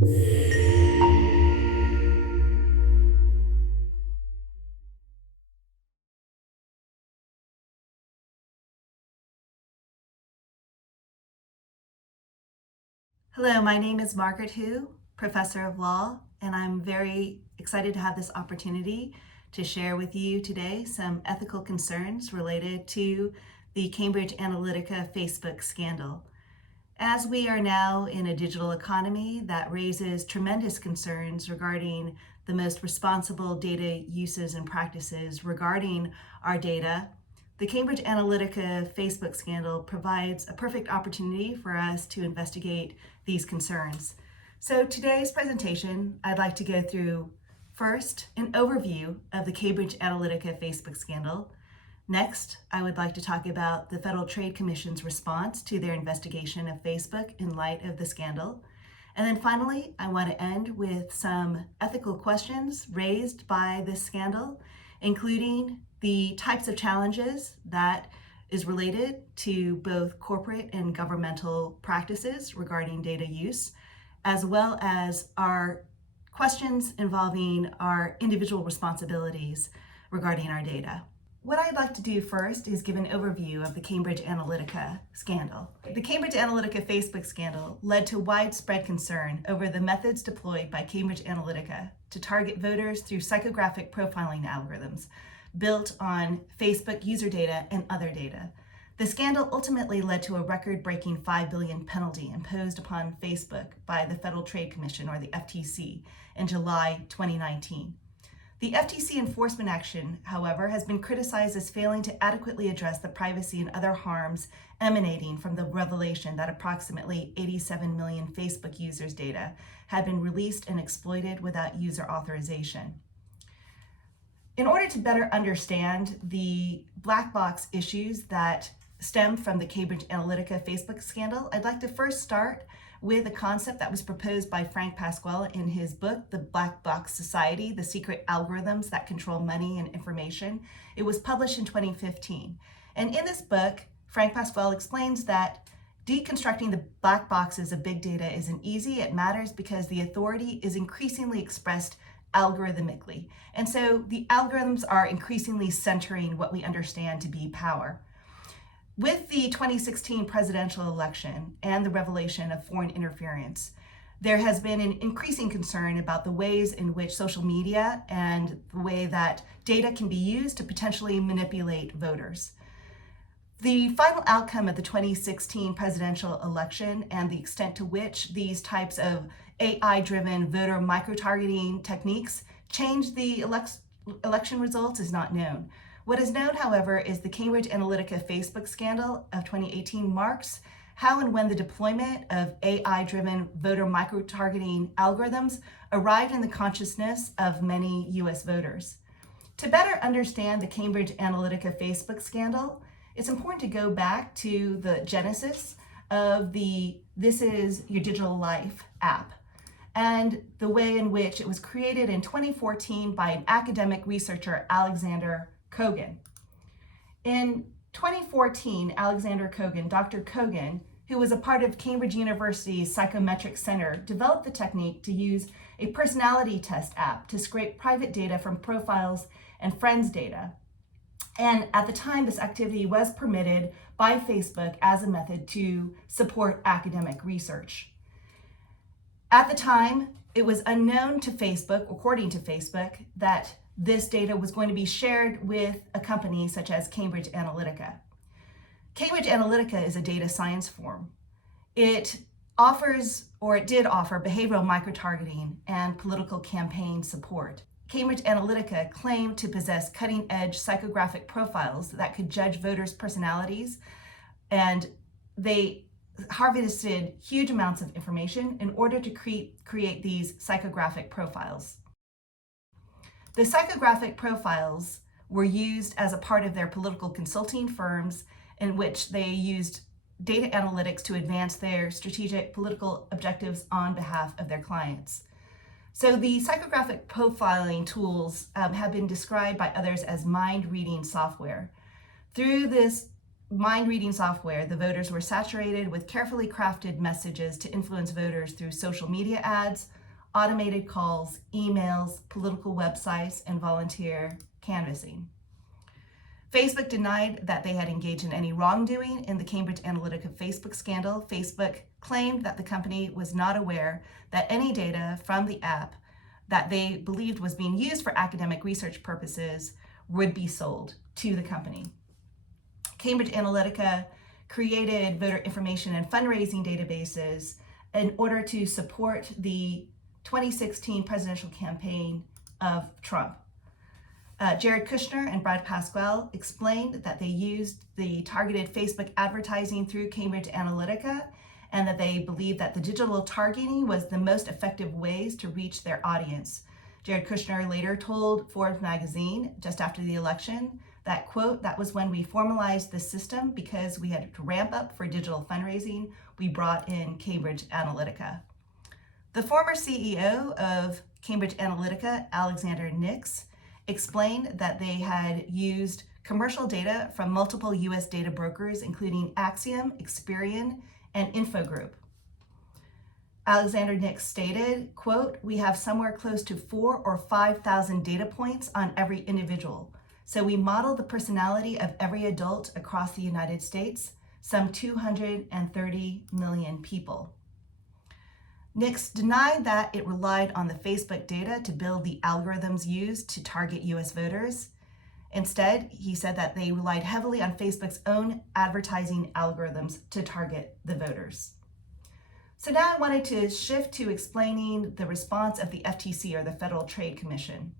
Hello, my name is Margaret Hu, professor of law, and I'm very excited to have this opportunity to share with you today some ethical concerns related to the Cambridge Analytica Facebook scandal. As we are now in a digital economy that raises tremendous concerns regarding the most responsible data uses and practices regarding our data, the Cambridge Analytica Facebook scandal provides a perfect opportunity for us to investigate these concerns. So today's presentation, I'd like to go through first an overview of the Cambridge Analytica Facebook scandal. Next, I would like to talk about the Federal Trade Commission's response to their investigation of Facebook in light of the scandal. And then finally, I want to end with some ethical questions raised by this scandal, including the types of challenges that is related to both corporate and governmental practices regarding data use, as well as our questions involving our individual responsibilities regarding our data. What I'd like to do first is give an overview of the Cambridge Analytica scandal. The Cambridge Analytica Facebook scandal led to widespread concern over the methods deployed by Cambridge Analytica to target voters through psychographic profiling algorithms built on Facebook user data and other data. The scandal ultimately led to a record-breaking $5 billion penalty imposed upon Facebook by the Federal Trade Commission, or the FTC, in July 2019. The FTC enforcement action, however, has been criticized as failing to adequately address the privacy and other harms emanating from the revelation that approximately 87 million Facebook users' data had been released and exploited without user authorization. In order to better understand the black box issues that stem from the Cambridge Analytica Facebook scandal, I'd like to first start with a concept that was proposed by Frank Pasquale in his book, The Black Box Society, The Secret Algorithms That Control Money and Information. It was published in 2015. And in this book, Frank Pasquale explains that deconstructing the black boxes of big data isn't easy. It matters because the authority is increasingly expressed algorithmically. And so the algorithms are increasingly centering what we understand to be power. With the 2016 presidential election and the revelation of foreign interference, there has been an increasing concern about the ways in which social media and the way that data can be used to potentially manipulate voters. The final outcome of the 2016 presidential election and the extent to which these types of AI-driven voter micro-targeting techniques changed the election results is not known. What is known, however, is the Cambridge Analytica Facebook scandal of 2018 marks how and when the deployment of AI-driven voter micro-targeting algorithms arrived in the consciousness of many US voters. To better understand the Cambridge Analytica Facebook scandal, it's important to go back to the genesis of the This Is Your Digital Life app and the way in which it was created in 2014 by an academic researcher, Alexander Kogan. In 2014, Dr. Kogan, who was a part of Cambridge University's Psychometric Center, developed the technique to use a personality test app to scrape private data from profiles and friends' data. And at the time, this activity was permitted by Facebook as a method to support academic research. At the time, it was unknown to Facebook, according to Facebook, that this data was going to be shared with a company such as Cambridge Analytica. Cambridge Analytica is a data science firm. It did offer behavioral microtargeting and political campaign support. Cambridge Analytica claimed to possess cutting-edge psychographic profiles that could judge voters' personalities, and they harvested huge amounts of information in order to create these psychographic profiles. The psychographic profiles were used as a part of their political consulting firms, in which they used data analytics to advance their strategic political objectives on behalf of their clients. So the psychographic profiling tools have been described by others as mind-reading software. Through this mind-reading software, the voters were saturated with carefully crafted messages to influence voters through social media ads, automated calls, emails, political websites, and volunteer canvassing. Facebook denied that they had engaged in any wrongdoing in the Cambridge Analytica Facebook scandal. Facebook claimed that the company was not aware that any data from the app that they believed was being used for academic research purposes would be sold to the company. Cambridge Analytica created voter information and fundraising databases in order to support the 2016 presidential campaign of Trump. Jared Kushner and Brad Pasquale explained that they used the targeted Facebook advertising through Cambridge Analytica and that they believed that the digital targeting was the most effective ways to reach their audience. Jared Kushner later told Forbes magazine just after the election that, quote, "That was when we formalized the system because we had to ramp up for digital fundraising. We brought in Cambridge Analytica." The former CEO of Cambridge Analytica, Alexander Nix, explained that they had used commercial data from multiple US data brokers, including Axiom, Experian, and Infogroup. Alexander Nix stated, quote, "We have somewhere close to 4,000 or 5,000 data points on every individual. So we model the personality of every adult across the United States, some 230 million people." Nix denied that it relied on the Facebook data to build the algorithms used to target US voters. Instead, he said that they relied heavily on Facebook's own advertising algorithms to target the voters. So now I wanted to shift to explaining the response of the FTC, or the Federal Trade Commission.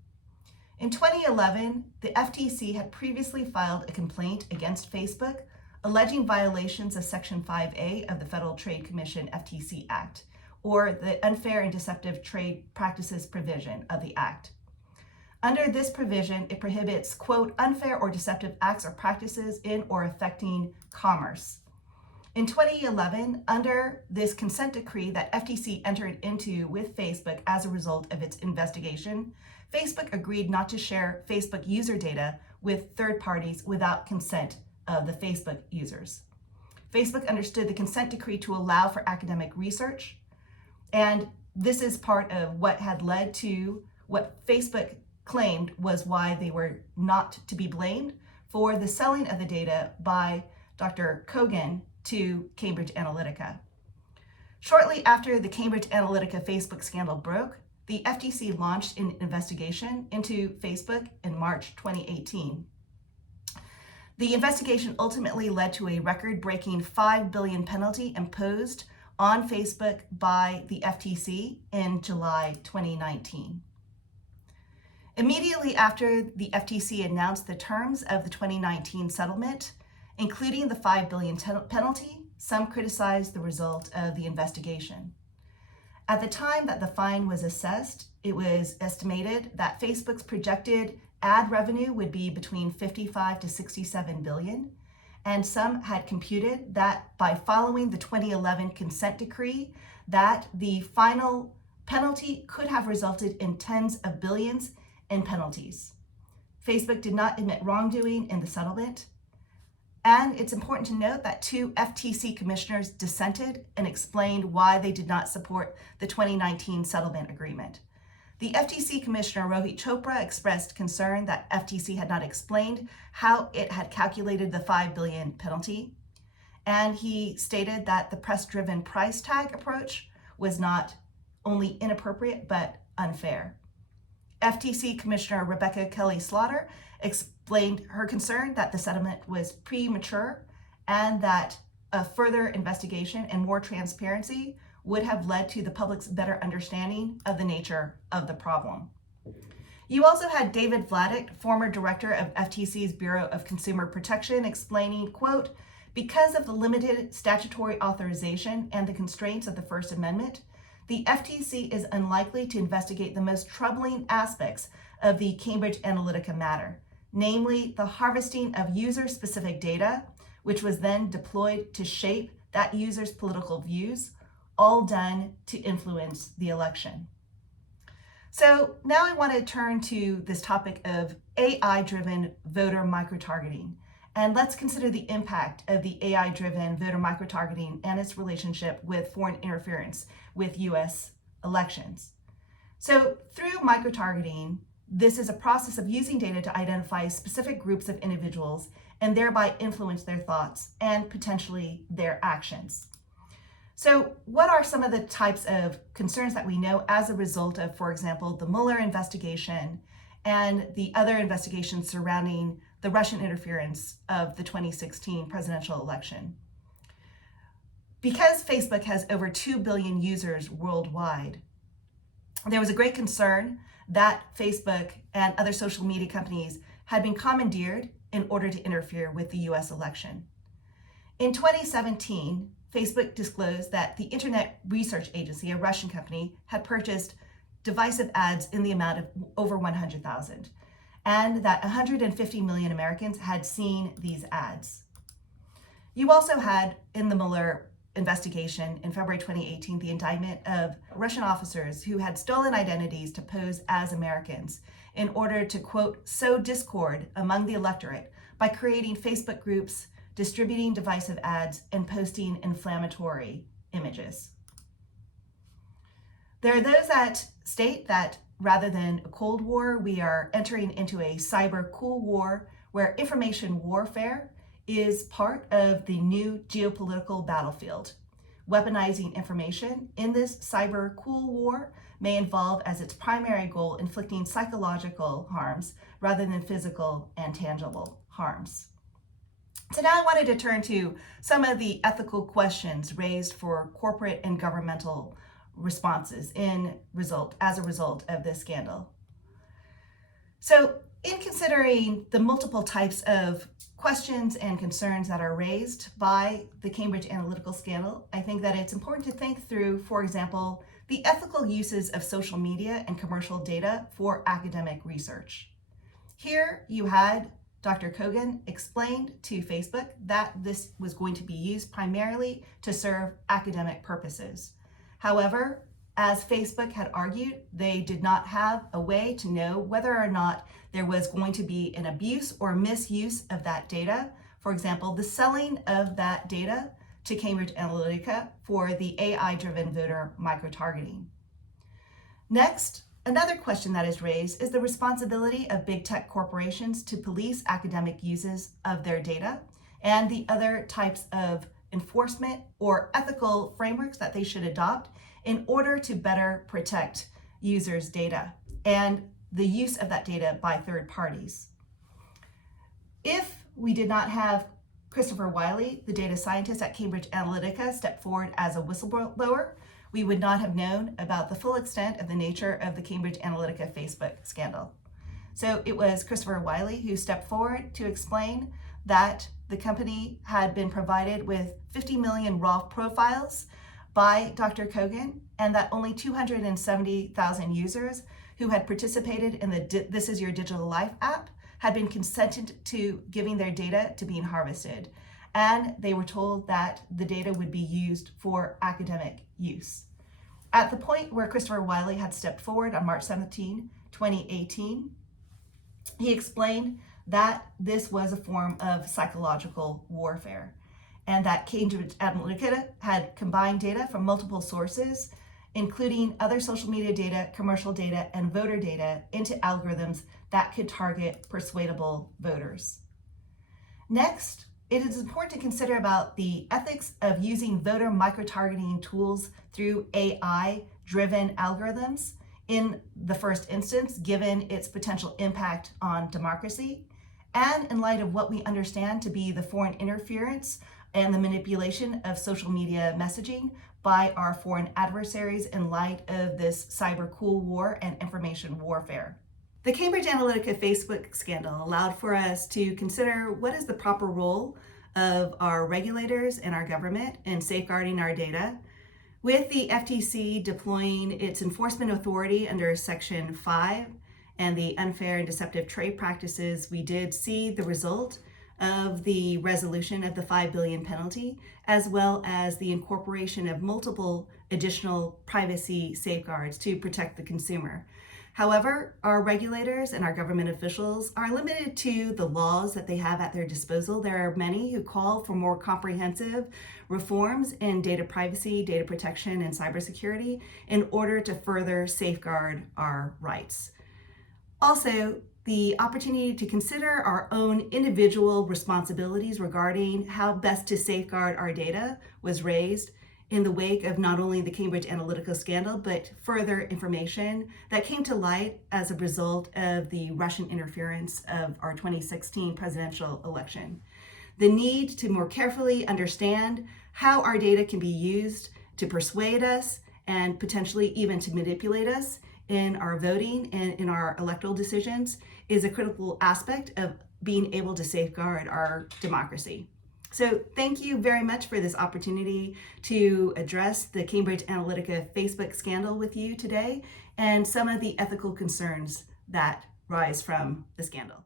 In 2011, the FTC had previously filed a complaint against Facebook, alleging violations of Section 5A of the Federal Trade Commission FTC Act, or the Unfair and Deceptive Trade Practices provision of the Act. Under this provision, it prohibits, quote, "unfair or deceptive acts or practices in or affecting commerce." In 2011, under this consent decree that FTC entered into with Facebook as a result of its investigation, Facebook agreed not to share Facebook user data with third parties without consent of the Facebook users. Facebook understood the consent decree to allow for academic research, and this is part of what had led to what Facebook claimed was why they were not to be blamed for the selling of the data by Dr. Kogan to Cambridge Analytica. Shortly after the Cambridge Analytica Facebook scandal broke, the FTC launched an investigation into Facebook in March 2018. The investigation ultimately led to a record-breaking $5 billion penalty imposed on Facebook by the FTC in July 2019. Immediately after the FTC announced the terms of the 2019 settlement, including the $5 billion penalty, some criticized the result of the investigation. At the time that the fine was assessed, it was estimated that Facebook's projected ad revenue would be between 55 to 67 billion, and some had computed that by following the 2011 consent decree, that the final penalty could have resulted in tens of billions in penalties. Facebook did not admit wrongdoing in the settlement, and it's important to note that 2 FTC commissioners dissented and explained why they did not support the 2019 settlement agreement. The FTC Commissioner Rohit Chopra expressed concern that FTC had not explained how it had calculated the $5 billion penalty, and he stated that the press-driven price tag approach was not only inappropriate but unfair. FTC Commissioner Rebecca Kelly Slaughter explained her concern that the settlement was premature and that a further investigation and more transparency would have led to the public's better understanding of the nature of the problem. You also had David Vladeck, former director of FTC's Bureau of Consumer Protection, explaining, quote, "Because of the limited statutory authorization and the constraints of the First Amendment, the FTC is unlikely to investigate the most troubling aspects of the Cambridge Analytica matter, namely the harvesting of user-specific data, which was then deployed to shape that user's political views, all done to influence the election." So now I want to turn to this topic of AI-driven voter microtargeting And let's consider the impact of the AI-driven voter micro-targeting and its relationship with foreign interference with US elections. So through micro-targeting, this is a process of using data to identify specific groups of individuals and thereby influence their thoughts and potentially their actions. So what are some of the types of concerns that we know as a result of, for example, the Mueller investigation and the other investigations surrounding the Russian interference of the 2016 presidential election? Because Facebook has over 2 billion users worldwide, there was a great concern that Facebook and other social media companies had been commandeered in order to interfere with the US election. In 2017, Facebook disclosed that the Internet Research Agency, a Russian company, had purchased divisive ads in the amount of over 100,000, and that 150 million Americans had seen these ads. You also had, in the Mueller investigation in February 2018, the indictment of Russian officers who had stolen identities to pose as Americans in order to, quote, sow discord among the electorate by creating Facebook groups, distributing divisive ads, and posting inflammatory images. There are those that state that rather than a Cold War, we are entering into a cyber cool war where information warfare is part of the new geopolitical battlefield. Weaponizing information in this cyber cool war may involve as its primary goal inflicting psychological harms rather than physical and tangible harms. So now I wanted to turn to some of the ethical questions raised for corporate and governmental responses as a result of this scandal. So in considering the multiple types of questions and concerns that are raised by the Cambridge Analytica scandal, I think that it's important to think through, for example, the ethical uses of social media and commercial data for academic research. Here you had Dr. Kogan explained to Facebook that this was going to be used primarily to serve academic purposes. However, as Facebook had argued, they did not have a way to know whether or not there was going to be an abuse or misuse of that data. For example, the selling of that data to Cambridge Analytica for the AI-driven voter micro-targeting. Next, another question that is raised is the responsibility of big tech corporations to police academic uses of their data and the other types of enforcement or ethical frameworks that they should adopt in order to better protect users' data and the use of that data by third parties. If we did not have Christopher Wiley, the data scientist at Cambridge Analytica, step forward as a whistleblower, we would not have known about the full extent of the nature of the Cambridge Analytica Facebook scandal. So it was Christopher Wiley who stepped forward to explain that the company had been provided with 50 million raw profiles by Dr. Kogan, and that only 270,000 users who had participated in the This Is Your Digital Life app had been consented to giving their data to being harvested. And they were told that the data would be used for academic use. At the point where Christopher Wiley had stepped forward on March 17, 2018, he explained that this was a form of psychological warfare and that Cambridge Analytica had combined data from multiple sources, including other social media data, commercial data, and voter data into algorithms that could target persuadable voters. Next, it is important to consider about the ethics of using voter micro-targeting tools through AI-driven algorithms in the first instance, given its potential impact on democracy, and in light of what we understand to be the foreign interference and the manipulation of social media messaging by our foreign adversaries in light of this cyber cool war and information warfare. The Cambridge Analytica Facebook scandal allowed for us to consider what is the proper role of our regulators and our government in safeguarding our data, with the FTC deploying its enforcement authority under Section 5 and the unfair and deceptive trade practices. We did see the result of the resolution of the $5 billion penalty, as well as the incorporation of multiple additional privacy safeguards to protect the consumer. However, our regulators and our government officials are limited to the laws that they have at their disposal. There are many who call for more comprehensive reforms in data privacy, data protection, and cybersecurity in order to further safeguard our rights. Also, the opportunity to consider our own individual responsibilities regarding how best to safeguard our data was raised in the wake of not only the Cambridge Analytica scandal, but further information that came to light as a result of the Russian interference of our 2016 presidential election. The need to more carefully understand how our data can be used to persuade us and potentially even to manipulate us in our voting and in our electoral decisions is a critical aspect of being able to safeguard our democracy. So thank you very much for this opportunity to address the Cambridge Analytica Facebook scandal with you today and some of the ethical concerns that rise from the scandal.